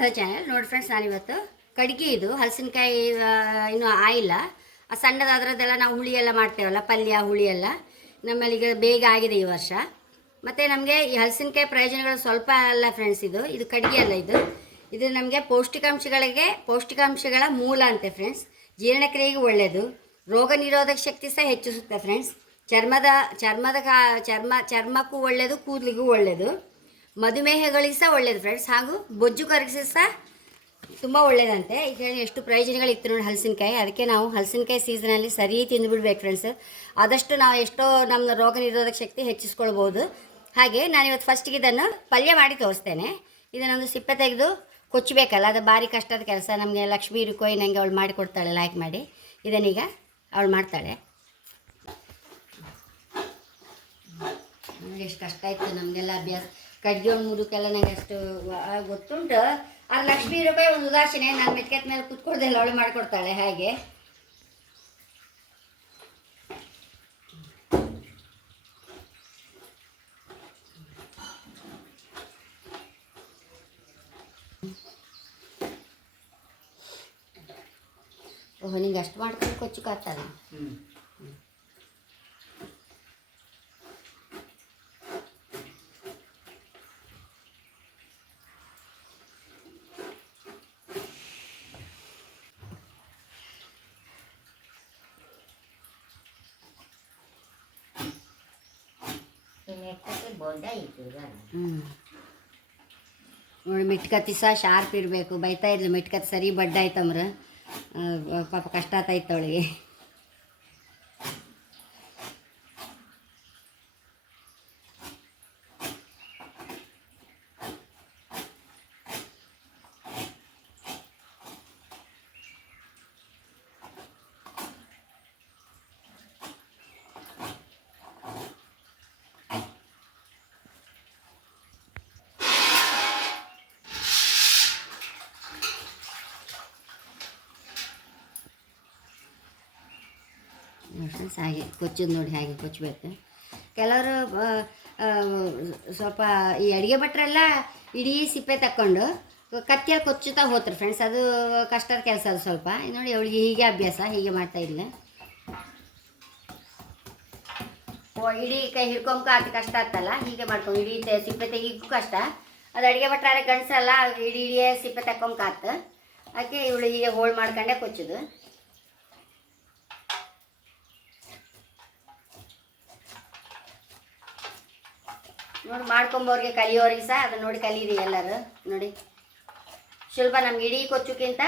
Radha channel. ನೋಡಿ friends, ನಾನಿವತ್ತು ಕಡ್ಗೆ ಇದು ಹಲಸಿನಕಾಯಿ ಇನ್ನು ಆಯಿಲ್ಲ, ಸಣ್ಣದಾದ್ರದ್ದೆಲ್ಲ ನಾವು ಹುಳಿ ಎಲ್ಲ ಮಾಡ್ತೇವಲ್ಲ, ಪಲ್ಯ ಹುಳಿ ಎಲ್ಲ ನಮ್ಮಲ್ಲಿ ಈಗ ಬೇಗ ಆಗಿದೆ ಈ ವರ್ಷ. ಮತ್ತು ನಮಗೆ ಈ ಹಲಸಿನಕಾಯಿ ಪ್ರಯೋಜನಗಳು ಸ್ವಲ್ಪ ಅಲ್ಲ ಫ್ರೆಂಡ್ಸ್. ಇದು ಕಡ್ಗೆ ಅಲ್ಲ, ಇದು ನಮಗೆ ಪೌಷ್ಟಿಕಾಂಶಗಳ ಮೂಲ ಅಂತೆ ಫ್ರೆಂಡ್ಸ್. ಜೀರ್ಣಕ್ರಿಯೆಗೆ ಒಳ್ಳೆಯದು, ರೋಗ ನಿರೋಧಕ ಶಕ್ತಿ ಸಹ ಹೆಚ್ಚಿಸುತ್ತೆ ಫ್ರೆಂಡ್ಸ್. ಚರ್ಮಕ್ಕೂ ಒಳ್ಳೆಯದು, ಕೂದಲಿಗೂ ಒಳ್ಳೆಯದು, ಮಧುಮೇಹಗಳಿಗೆ ಸಹ ಒಳ್ಳೆಯದು ಫ್ರೆಂಡ್ಸ್. ಹಾಗೂ ಬೊಜ್ಜು ಕರಗಿಸಿ ಸಹ ತುಂಬ ಒಳ್ಳೆಯದಂತೆ. ಈಗ ಎಷ್ಟು ಪ್ರಯೋಜನಗಳಿತ್ತು ನೋಡಿ ಹಲಸಿನಕಾಯಿ. ಅದಕ್ಕೆ ನಾವು ಹಲಸಿನಕಾಯಿ ಸೀಸನಲ್ಲಿ ಸರಿ ತಿಂದುಬಿಡ್ಬೇಕು ಫ್ರೆಂಡ್ಸ್. ಆದಷ್ಟು ನಾವು ಎಷ್ಟೋ ನಮ್ಮ ರೋಗ ನಿರೋಧಕ ಶಕ್ತಿ ಹೆಚ್ಚಿಸ್ಕೊಳ್ಬೋದು. ಹಾಗೆ ನಾನಿವತ್ತು ಫಸ್ಟಿಗೆ ಇದನ್ನು ಪಲ್ಯ ಮಾಡಿ ತೋರಿಸ್ತೇನೆ. ಇದನ್ನೊಂದು ಸಿಪ್ಪೆ ತೆಗೆದು ಕೊಚ್ಚಬೇಕಲ್ಲ, ಅದು ಭಾರಿ ಕಷ್ಟದ ಕೆಲಸ. ನಮಗೆ ಲಕ್ಷ್ಮೀ ರುಕೋಯಿ ನನಗೆ ಅವಳು ಮಾಡಿಕೊಡ್ತಾಳೆ ಲೈಕ್ ಮಾಡಿ. ಇದನ್ನೀಗ ಅವಳು ಮಾಡ್ತಾಳೆ. ನನಗೆ ಎಷ್ಟು ಕಷ್ಟ ಇತ್ತು, ನಮಗೆಲ್ಲ ಅಭ್ಯಾಸ ಕಡ್ಗೆ ಒಂದು ಮುರುಕೆಲ್ಲ ನನಗೆ ಅಷ್ಟು ಗೊತ್ತುಂಟು. ಆದ್ರೆ ಲಕ್ಷ್ಮೀ ರೂಪಾಯಿ ಒಂದು ಉದಾಸೀನೆ, ನಾನು ಮೆಟ್ಕೆತ್ ಮೇಲೆ ಕುತ್ಕೊಳ್ದೆಲ್ಲ ಅವಳು ಮಾಡಿಕೊಡ್ತಾಳೆ. ಹಾಗೆ ಓಹೋ, ನಿಂಗೆ ಅಷ್ಟು ಮಾಡ್ಕೊಂಡು ಕೊಚ್ಚಕ್ಕಾಗ್ತದೆ. ನೋಡಿ, ಮಿಟ್ಕತ್ತಿ ಸಹ ಶಾರ್ಪ್ ಇರಬೇಕು. ಬೈತಾ ಇದ್ಲು, ಮಿಟ್ಕತ್ತಿ ಸರಿ ಬಡ್ಡ ಆಯ್ತಮ್ರ, ಪಾಪ ಕಷ್ಟ ಆತಾಯ್ತು ಅವಳಿಗೆ. ಹಾಗೆ ಕೊಚ್ಚೋದು ನೋಡಿ, ಹಾಗೆ ಕೊಚ್ಚಬೇಕು. ಕೆಲವರು ಸ್ವಲ್ಪ ಈ ಅಡುಗೆ ಭಟ್ರೆಲ್ಲ ಇಡೀ ಸಿಪ್ಪೆ ತಕ್ಕೊಂಡು ಕತ್ತಿಯಲ್ಲಿ ಕೊಚ್ಚುತ್ತಾ ಹೋಗ್ತಾರೆ ಫ್ರೆಂಡ್ಸ್. ಅದು ಕಷ್ಟದ ಕೆಲಸ ಅದು ಸ್ವಲ್ಪ. ನೋಡಿ, ಅವಳಿಗೆ ಹೀಗೆ ಅಭ್ಯಾಸ, ಹೀಗೆ ಮಾಡ್ತಾ ಇಲ್ಲ. ಇಡೀ ಕೈ ಹಿಡ್ಕೊಂಬ ಅದು ಕಷ್ಟ ಆಗ್ತಲ್ಲ, ಹೀಗೆ ಮಾಡ್ಕೊಂಡು ಇಡೀ ಸಿಪ್ಪೆ ತೆಗಿಗೂ ಕಷ್ಟ. ಅದು ಅಡುಗೆ ಭಟ್ರೆ ಗಂಡಸಲ್ಲ, ಇಡೀ ಸಿಪ್ಪೆ ತಕ್ಕೊಂಬಾತ. ಅದಕ್ಕೆ ಇವಳು ಹೀಗೆ ಹೋಳು ಮಾಡ್ಕೊಂಡೆ ಕೊಚ್ಚೋದು. ನೋಡಿ, ಮಾಡ್ಕೊಂಬೋರಿಗೆ ಕಲಿಯೋರಿಗೆ ಸಹ ಅದನ್ನ ನೋಡಿ ಕಲೀರಿ ಎಲ್ಲರೂ. ನೋಡಿ, ಸುಲಭ ನಮ್ಗೆ, ಇಡೀ ಕೊಚ್ಚೋಕ್ಕಿಂತ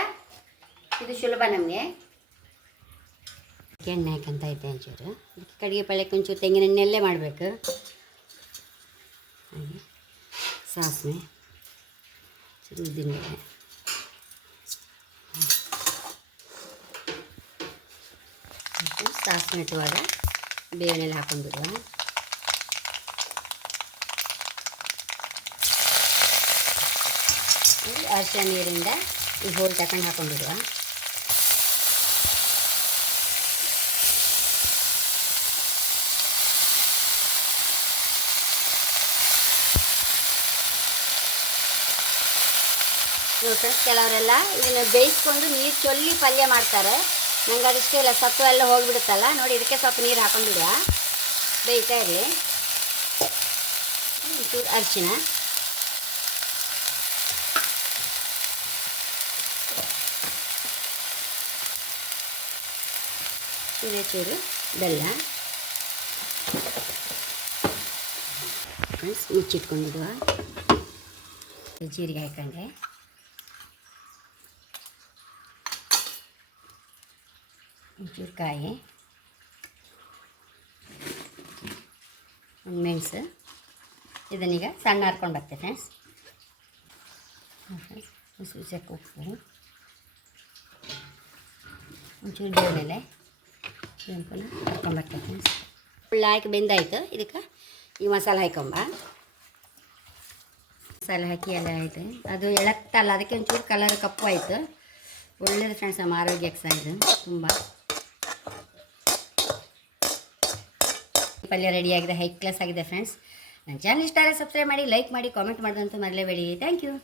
ಇದು ಸುಲಭ ನಮಗೆ. ಎಣ್ಣೆ ಹಾಕಂತ ಐತೆ ಒಂಚೂರು. ಕಡಿಗೆ ಪಳ್ಯಕ್ಕೆ ಒಂಚೂರು ತೆಂಗಿನ ಎಣ್ಣೆಯಲ್ಲೇ ಮಾಡಬೇಕು. ಹಾಗೆ ಸಾಸಿವೆ, ಚೂರು ಉದ್ದಿನಬೇಳೆ, ಸಾಸಿವೆ ಇಟ್ಟುವಾಗ ಬೇಳೆಲ್ಲ ಹಾಕೊಂಡ್ಬಿಡುವ. ಅರಿಶಿನ ನೀರಿಂದ ಈ ಹೋಳು ತಗೊಂಡು ಹಾಕೊಂಡಿಡುವ. ಕೆಲವರೆಲ್ಲ ಇದನ್ನು ಬೇಯಿಸ್ಕೊಂಡು ನೀರು ಚೊಲ್ಲಿ ಪಲ್ಯ ಮಾಡ್ತಾರೆ. ನಂಗೆ ಅದಷ್ಟೇ ಇಲ್ಲ, ಸತ್ವ ಎಲ್ಲ ಹೋಗಿಬಿಡುತ್ತಲ್ಲ. ನೋಡಿ, ಇದಕ್ಕೆ ಸ್ವಲ್ಪ ನೀರು ಹಾಕೊಂಡ್ಬಿಡುವ, ಬೇಯ್ತಾ ಇರಲಿ. ಒಂಚೂರು ಅರಿಶಿನ, ಚೂರು ಬೆಲ್ಲ ಮುಚ್ಚಿಟ್ಕೊಂಡಿಡುವ. ಜೀರಿಗೆ ಹಾಕೊಂಡೆ, ಒಂಚೂರು ಕಾಯಿ, ಒಂದು ಮೆಣಸು. ಇದನ್ನೀಗ ಸಣ್ಣ ಹರ್ಕೊಂಡು ಬರ್ತೇನೆ ಫ್ರೆಂಡ್ಸ್. ರುಚಿಗೆ ಉಪ್ಪು, ಒಂಚೂರು ಬೇಳೆ ಪುನಃ ಹಾಕೊಂಬರ್ತೇನೆ ಫ್ರೆಂಡ್ಸ್. ಉಳ್ಳ ಹಾಕಿ ಬೆಂದಾಯ್ತು. ಇದಕ್ಕೆ ಈ ಮಸಾಲೆ ಹಾಕೊಂಬ. ಮಸಾಲೆ ಹಾಕಿ ಎಲ್ಲ ಆಯಿತು. ಅದು ಎಳತ್ತಲ್ಲ, ಅದಕ್ಕೆ ಒಂಚೂರು ಕಲರ್ ಕಪ್ಪು ಆಯಿತು. ಒಳ್ಳೆಯದು ಫ್ರೆಂಡ್ಸ್, ನಮ್ಮ ಆರೋಗ್ಯಕ್ಕೆ ಸಹ ಇದು ತುಂಬ. ಪಲ್ಯ ರೆಡಿಯಾಗಿದೆ, ಹೈ ಕ್ಲಾಸ್ ಆಗಿದೆ ಫ್ರೆಂಡ್ಸ್. ನನ್ನ ಚಾನಲ್ ಇಷ್ಟ ಆದರೆ ಸಬ್ಸ್ಕ್ರೈಬ್ ಮಾಡಿ, ಲೈಕ್ ಮಾಡಿ, ಕಾಮೆಂಟ್ ಮಾಡೋದಂತೂ ಮರಲೇಬೇಡಿ. Thank you.